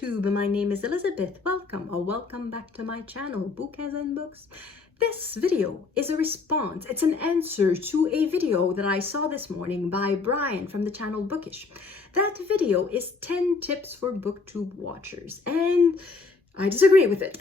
Booktube. My name is Elizabeth. Welcome or welcome back to my channel, Book as in Books. This video is a response. It's an answer to a video that I saw this morning by Brian from the channel Bookish. That video is 10 tips for Booktube watchers, and I disagree with it.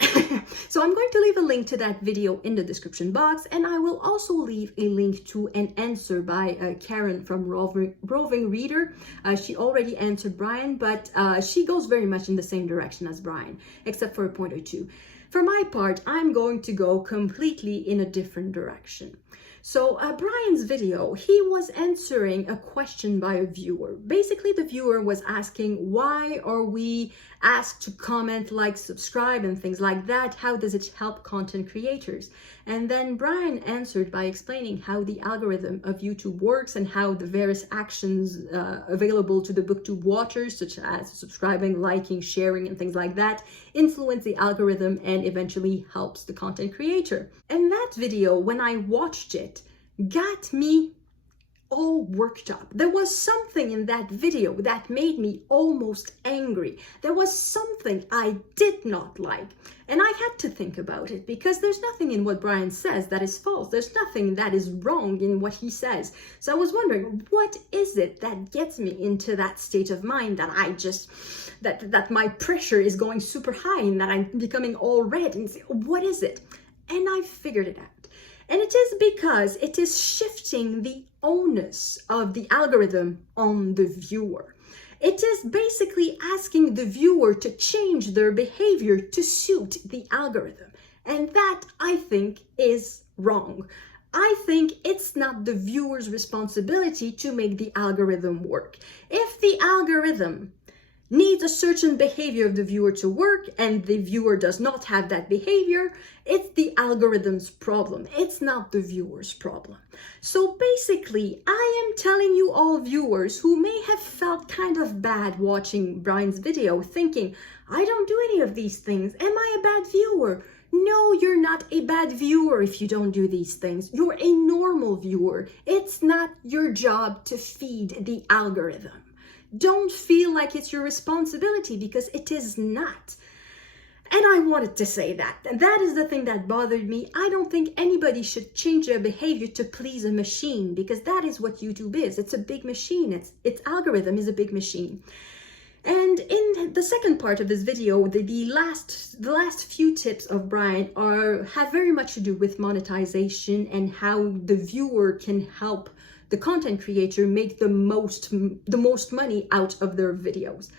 So I'm going to leave a link to that video in the description box, and I will also leave a link to an answer by Karen from Roving Reader. She already answered Brian, but she goes very much in the same direction as Brian, except for a point or two. For my part, I'm going to go completely in a different direction. So Brian's video, he was answering a question by a viewer. Basically, the viewer was asking, why are we asked to comment, like, subscribe, and things like that? How does it help content creators? And then Brian answered by explaining how the algorithm of YouTube works and how the various actions available to the Booktube watchers, such as subscribing, liking, sharing, and things like that, influence the algorithm and eventually helps the content creator. And that video, when I watched it, got me all worked up. There was something in that video that made me almost angry. There was something I did not like. And I had to think about it, because there's nothing in what Brian says that is false. There's nothing that is wrong in what he says. So I was wondering, what is it that gets me into that state of mind that I just, that my pressure is going super high and that I'm becoming all red? And what is it? And I figured it out. And it is because it is shifting the onus of the algorithm on the viewer. It is basically asking the viewer to change their behavior to suit the algorithm. And that, I think, is wrong. I think it's not the viewer's responsibility to make the algorithm work. If the algorithm needs a certain behavior of the viewer to work and the viewer does not have that behavior, it's the algorithm's problem. It's not the viewer's problem. So basically, I am telling you all viewers who may have felt kind of bad watching Brian's video, thinking, I don't do any of these things. Am I a bad viewer? No, you're not a bad viewer if you don't do these things. You're a normal viewer. It's not your job to feed the algorithm. Don't feel like it's your responsibility, because it is not. And I wanted to say that. And that is the thing that bothered me. I don't think anybody should change their behavior to please a machine, because that is what YouTube is. It's a big machine. Its algorithm is a big machine. And in the second part of this video, the last few tips of Brian have very much to do with monetization and how the viewer can help the content creator make the most money out of their videos.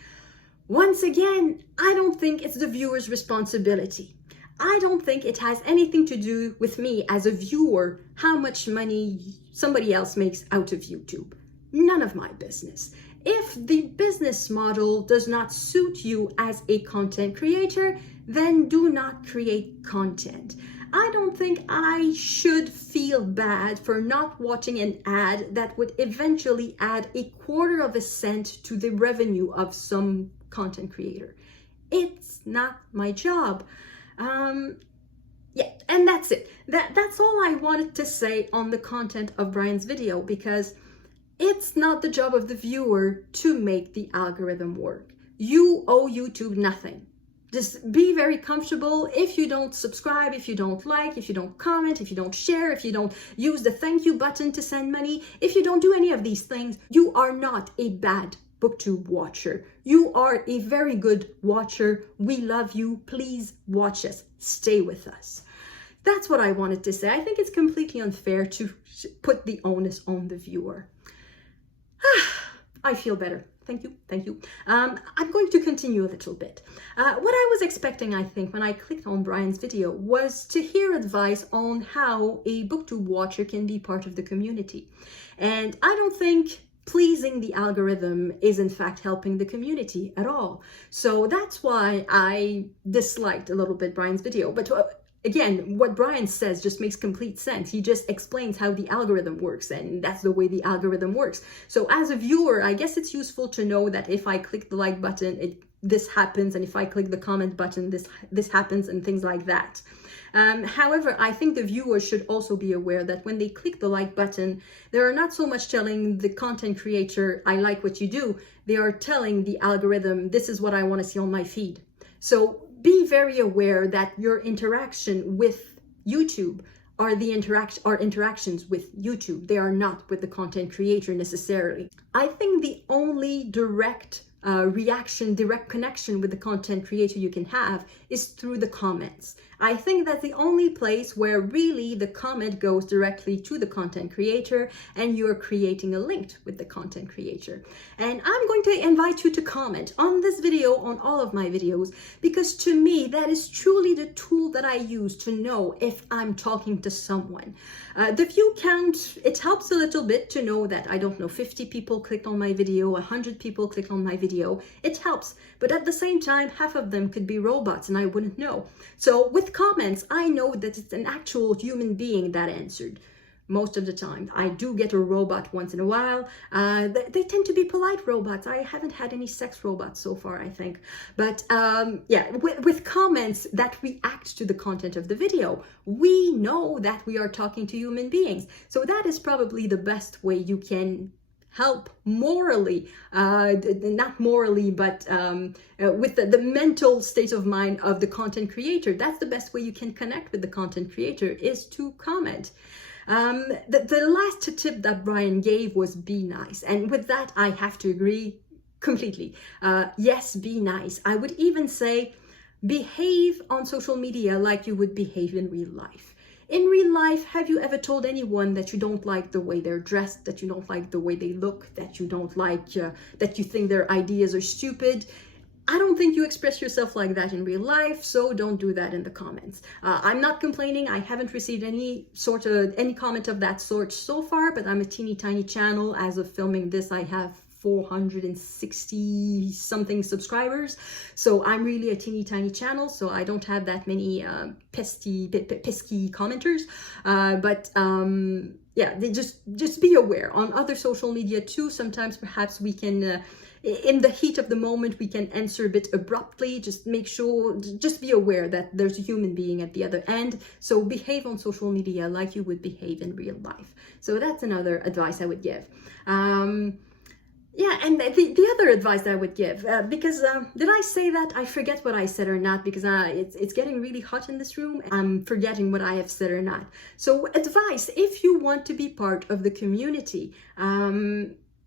Once again, I don't think it's the viewer's responsibility. I don't think it has anything to do with me as a viewer, how much money somebody else makes out of YouTube. None of my business. If the business model does not suit you as a content creator, then do not create content. I don't think I should feel bad for not watching an ad that would eventually add a quarter of a cent to the revenue of some content creator. It's not my job. Yeah, and that's it. That's all I wanted to say on the content of Brian's video, because it's not the job of the viewer to make the algorithm work. You owe YouTube nothing. Just be very comfortable. If you don't subscribe, if you don't like, if you don't comment, if you don't share, if you don't use the thank you button to send money, if you don't do any of these things, you are not a bad Booktube watcher. You are a very good watcher. We love you. Please watch us. Stay with us. That's what I wanted to say. I think it's completely unfair to put the onus on the viewer. I feel better. Thank you. Thank you. I'm going to continue a little bit. What I was expecting, I think, when I clicked on Brian's video was to hear advice on how a Booktube watcher can be part of the community. And I don't think pleasing the algorithm is in fact helping the community at all. So that's why I disliked a little bit Brian's video. But again, what Brian says just makes complete sense. He just explains how the algorithm works, and that's the way the algorithm works. So as a viewer, I guess it's useful to know that if I click the like button, this happens, and if I click the comment button, this happens, and things like that. However, I think the viewers should also be aware that when they click the like button, they are not so much telling the content creator, I like what you do. They are telling the algorithm, this is what I want to see on my feed. So be very aware that your interaction with YouTube are interactions with YouTube. They are not with the content creator necessarily. I think the only direct direct connection with the content creator you can have is through the comments. I think that's the only place where really the comment goes directly to the content creator and you're creating a link with the content creator. And I'm going to invite you to comment on this video, on all of my videos, because to me, that is truly the tool that I use to know if I'm talking to someone. The view count, it helps a little bit to know that, I don't know, 50 people clicked on my video, 100 people clicked on my video. It helps, but at the same time, half of them could be robots and I wouldn't know. So with comments, I know that it's an actual human being that answered. Most of the time. I do get a robot once in a while. They tend to be polite robots. I haven't had any sex robots so far, I think. But yeah, with comments that react to the content of the video, we know that we are talking to human beings. So that is probably the best way you can help morally, not morally, but with the mental state of mind of the content creator. That's the best way you can connect with the content creator, is to comment. The last tip that Brian gave was be nice. And with that, I have to agree completely. Yes, be nice. I would even say behave on social media like you would behave in real life. In real life, have you ever told anyone that you don't like the way they're dressed, that you don't like the way they look, that you don't like, that you think their ideas are stupid? I don't think you express yourself like that in real life, so don't do that in the comments. I'm not complaining. I haven't received any comment of that sort so far, but I'm a teeny tiny channel. As of filming this, I have 460 something subscribers, so I'm really a teeny tiny channel, so I don't have that many pesky commenters, but yeah, they just be aware on other social media too. Sometimes perhaps we can in the heat of the moment, we can answer a bit abruptly. Just make sure, just be aware that there's a human being at the other end. So behave on social media like you would behave in real life. So that's another advice I would give. Yeah, and the other advice that I would give, because did I say that? I forget what I said or not, because it's getting really hot in this room. I'm forgetting what I have said or not. So advice, if you want to be part of the community,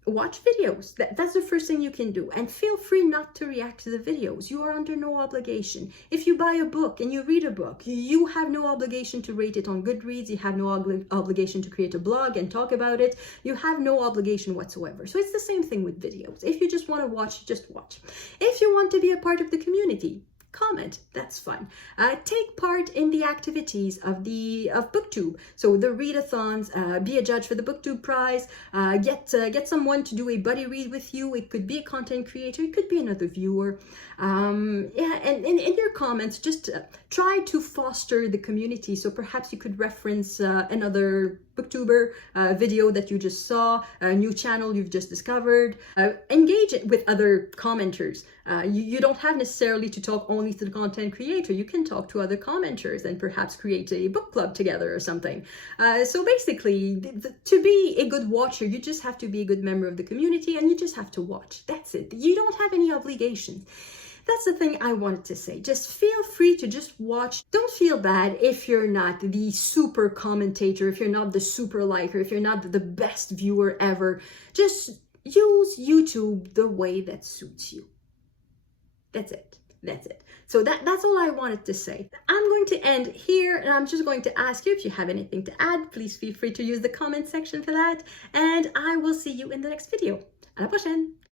watch videos. That's the first thing you can do, and feel free not to react to the videos. You are under no obligation. If you buy a book and you read a book, you have no obligation to rate it on Goodreads. You have no obligation to create a blog and talk about it. You have no obligation whatsoever. So it's the same thing with videos. If you just want to watch, just watch. If you want to be a part of the community, comment. That's fun. Take part in the activities of Booktube. So the readathons, be a judge for the Booktube prize, get someone to do a buddy read with you. It could be a content creator, it could be another viewer. Yeah, and in your comments, just try to foster the community. So perhaps you could reference another Booktuber video that you just saw, a new channel you've just discovered. Engage it with other commenters. You don't have necessarily to talk only to the content creator. You can talk to other commenters and perhaps create a book club together or something. So basically, to be a good watcher, you just have to be a good member of the community, and you just have to watch. That's it. You don't have any obligations. That's the thing I wanted to say. Just feel free to just watch. Don't feel bad if you're not the super commentator, if you're not the super liker, if you're not the best viewer ever. Just use YouTube the way that suits you. That's it. That's it. So that's all I wanted to say. I'm going to end here, and I'm just going to ask you if you have anything to add. Please feel free to use the comment section for that. And I will see you in the next video. À la prochaine!